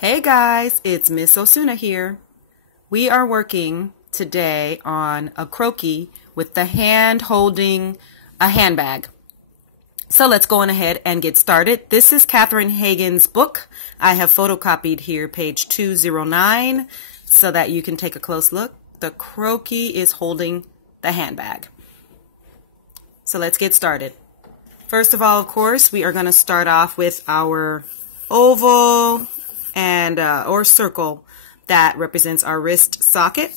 Hey guys, it's Miss Osuna here. We are working today on a croquis with the hand holding a handbag. So let's go on ahead and get started. This is Catherine Hagen's book. I have photocopied here page 209 so that you can take a close look. The croquis is holding the handbag. So let's get started. First of all, of course, we are going to start off with our oval and or circle that represents our wrist socket,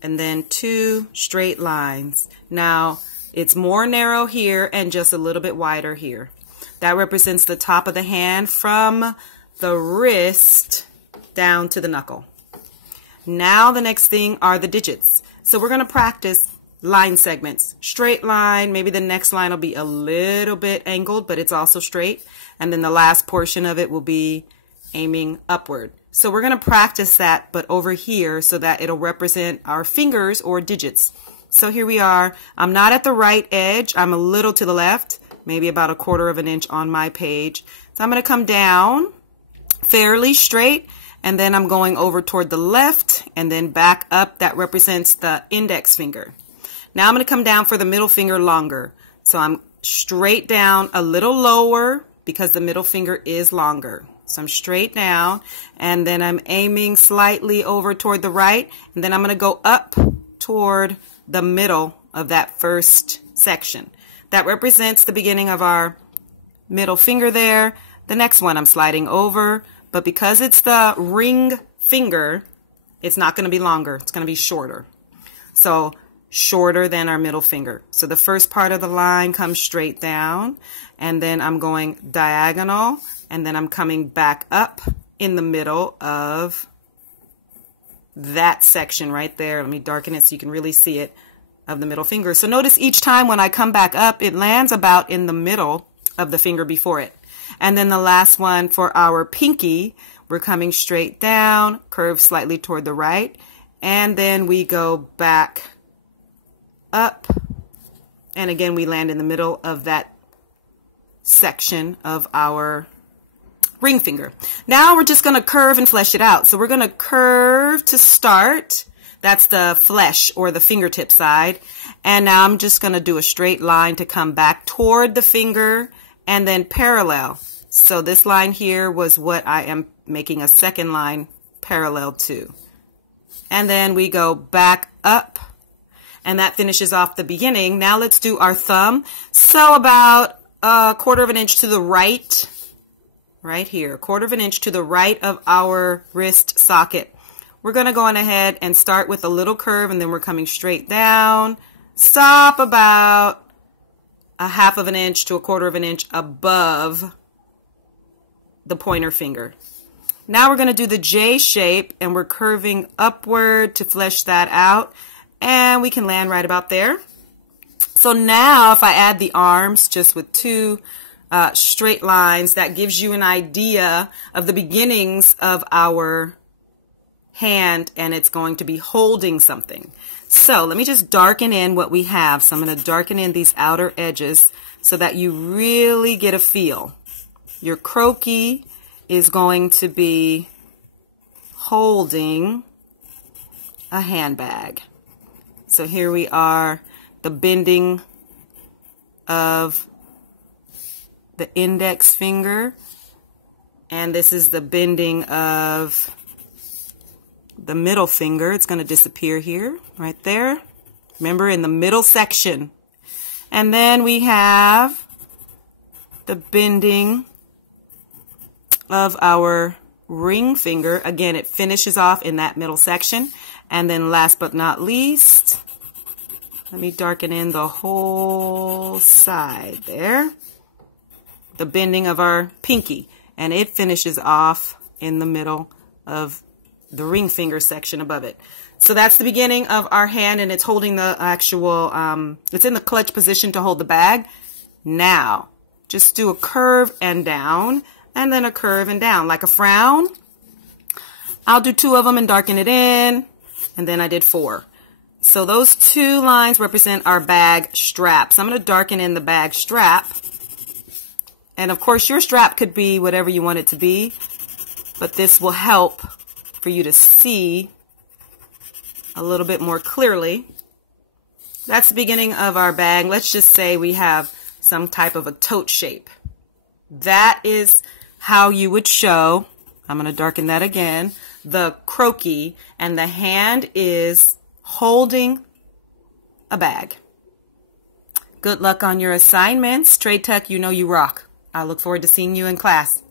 and then two straight lines. Now it's more narrow here and just a little bit wider here. That represents the top of the hand from the wrist down to the knuckle. Now the next thing are the digits. So we're going to practice line segments. Straight line, maybe the next line will be a little bit angled, but it's also straight. And then the last portion of it will be aiming upward. So we're going to practice that, but over here so that it'll represent our fingers or digits. So here we are. I'm not at the right edge. I'm a little to the left, maybe about 1/4 of an inch on my page. So I'm going to come down fairly straight, and then I'm going over toward the left and then back up. That represents the index finger. Now I'm going to come down for the middle finger longer. So I'm straight down a little lower because the middle finger is longer. So I'm straight down, and then I'm aiming slightly over toward the right, and then I'm going to go up toward the middle of that first section. That represents the beginning of our middle finger there. The next one I'm sliding over, but because it's the ring finger, it's not going to be longer. It's going to be shorter. So shorter than our middle finger. So the first part of the line comes straight down, and then I'm going diagonal, and then I'm coming back up in the middle of that section right there. Let me darken it so you can really see it, of the middle finger. So notice each time when I come back up, it lands about in the middle of the finger before it. And then the last one for our pinky, we're coming straight down, curve slightly toward the right, and then we go back up, and again we land in the middle of that section of our ring finger. Now we're just going to curve and flesh it out. So we're going to curve to start. That's the flesh or the fingertip side. And now I'm just going to do a straight line to come back toward the finger and then parallel. So this line here was what I am making a second line parallel to. And then we go back up, and that finishes off the beginning. Now let's do our thumb. So about 1/4 of an inch to the right. Right here, 1/4 of an inch to the right of our wrist socket. We're going to go on ahead and start with a little curve, and then we're coming straight down. Stop about 1/2 of an inch to 1/4 of an inch above the pointer finger. Now we're going to do the J shape, and we're curving upward to flesh that out, and we can land right about there. So now if I add the arms just with two straight lines, that gives you an idea of the beginnings of our hand, and it's going to be holding something. So let me just darken in what we have. So I'm going to darken in these outer edges so that you really get a feel. Your croquis is going to be holding a handbag. So here we are, the bending of the index finger, and this is the bending of the middle finger. It's going to disappear here, right there. Remember, in the middle section. And then we have the bending of our ring finger. Again, it finishes off in that middle section. And then last but not least, let me darken in the whole side there. The bending of our pinky, and it finishes off in the middle of the ring finger section above it. So that's the beginning of our hand, and it's holding the actual, it's in the clutch position to hold the bag. Now, just do a curve and down, and then a curve and down, like a frown. I'll do 2 of them and darken it in, and then I did 4. So those 2 lines represent our bag strap. So I'm going to darken in the bag strap. And of course, your strap could be whatever you want it to be. but this will help for you to see a little bit more clearly. That's the beginning of our bag. Let's just say we have some type of a tote shape. That is how you would show, I'm going to darken that again, the croquis, and the hand is holding a bag. Good luck on your assignments. Trade Tech, you know you rock. I look forward to seeing you in class.